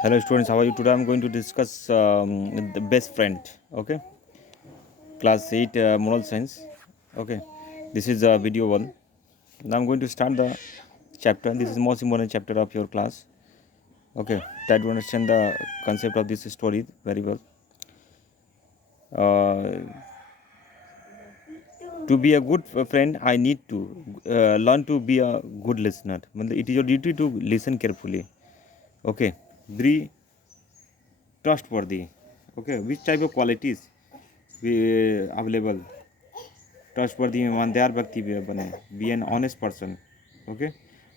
Hello students, how are you? Today I'm going to discuss the best friend. Okay, class 8 moral science. Okay, this is video 1. Now I'm going to start the chapter. This is the most important chapter of your class. Okay, try to understand the concept of this story very well. To be a good friend, I need to learn to be a good listener. It is your duty to listen carefully. Okay, be trustworthy. Okay, which type of qualities available? Trustworthy ईमानदार व्यक्ति बने, be an honest person, okay,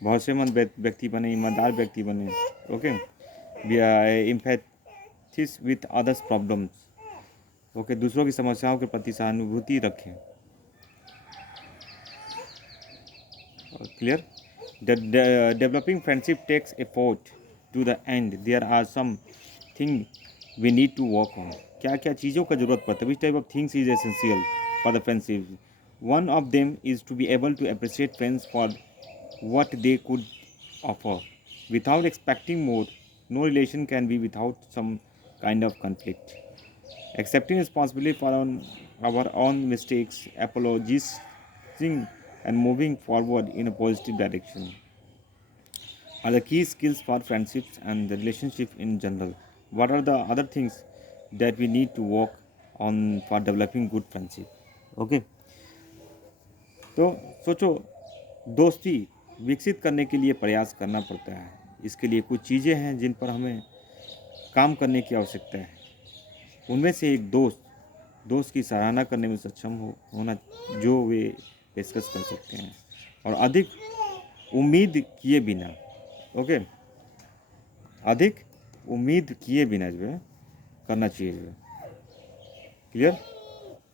भरोसेमंद व्यक्ति बने, ईमानदार व्यक्ति बने, okay, be empathise with others problems, okay, दूसरों की समस्याओं के प्रति सहानुभूति रखें, clear. Developing friendship takes effort to the end. There are some things we need to work on. क्या क्या चीज़ों का जरूरत पड़ता है? Which type of things is essential for the friendship? One of them is to be able to appreciate friends for what they could offer without expecting more. No relation can be without some kind of conflict. Accepting responsibility for our own mistakes, apologizing, and moving forward in a positive direction are the key skills for friendships and the relationship in general. What are the other things that we need to work on for developing good friendship? Okay. तो सोचो, दोस्ती विकसित करने के लिए प्रयास करना पड़ता है. इसके लिए कुछ चीज़ें हैं जिन पर हमें काम करने की आवश्यकता है. उनमें से एक दोस्त की सराहना करने में सक्षम होना जो वे पेशकश कर सकते हैं, और अधिक उम्मीद किए बिना, ओके, अधिक उम्मीद किए बिना जो है करना चाहिए, जो है क्लियर.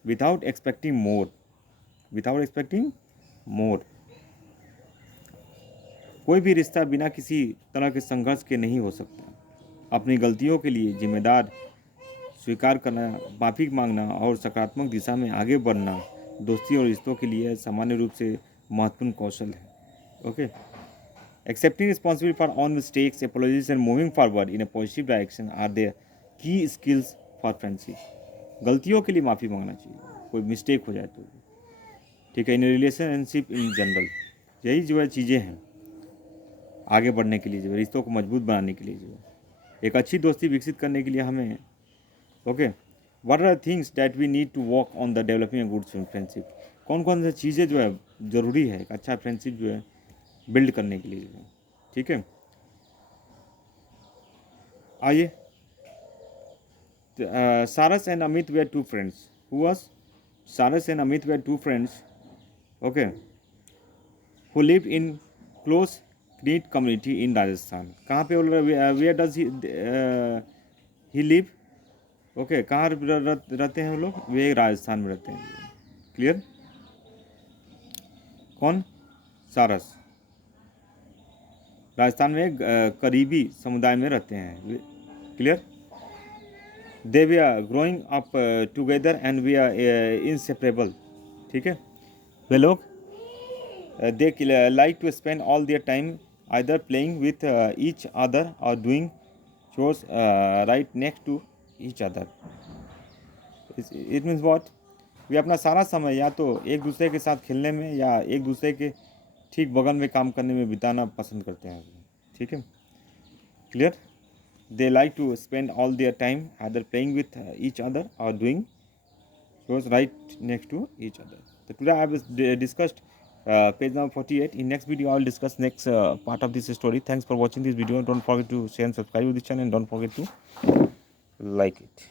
Without expecting more. कोई भी रिश्ता बिना किसी तरह के संघर्ष के नहीं हो सकता. अपनी गलतियों के लिए जिम्मेदार स्वीकार करना, माफ़ी मांगना और सकारात्मक दिशा में आगे बढ़ना दोस्ती और रिश्तों के लिए सामान्य रूप से महत्वपूर्ण कौशल है. Okay. Accepting responsibility for own mistakes, apologies, and moving forward in a positive direction are the key skills for friendship. गलतियों के लिए माफ़ी मांगना चाहिए, कोई मिस्टेक हो जाए तो, ठीक है. इन रिलेशनशिप इन जनरल, यही जो है चीज़ें हैं आगे बढ़ने के लिए, जो है रिश्तों को मजबूत बनाने के लिए, जो है एक अच्छी दोस्ती विकसित करने के लिए हमें, okay, what are the things that we need to work on the developing a good friendship. कौन कौन सी चीज़ें जो है ज़रूरी है एक अच्छा फ्रेंडशिप जो है बिल्ड करने के लिए, जो है, ठीक है. आइए. Saras and Amit were two friends. Who was Saras and Amit were two friends, okay, who live in close knit community in Rajasthan. कहाँ पे where does he live, okay, कहाँ रहते हैं वो लोग? वे राजस्थान में रहते हैं. क्लियर. कौन? सारस राजस्थान में करीबी समुदाय में रहते हैं. Clear. They we are growing up together and we are inseparable. ठीक है. वे लोग they like to spend all their time either playing with each other और doing chores right next to each other. It means what? वे अपना सारा समय या तो एक दूसरे के साथ खेलने में या एक दूसरे के ठीक बगल में काम करने में बिताना पसंद करते हैं. ठीक है. Clear. They like to spend all their time either playing with each other और doing chores right next to each other. So today I have discussed page number 48. In next video I will discuss next part of this story. Thanks for watching this video. Don't forget to share and subscribe to this channel, and don't forget to like it.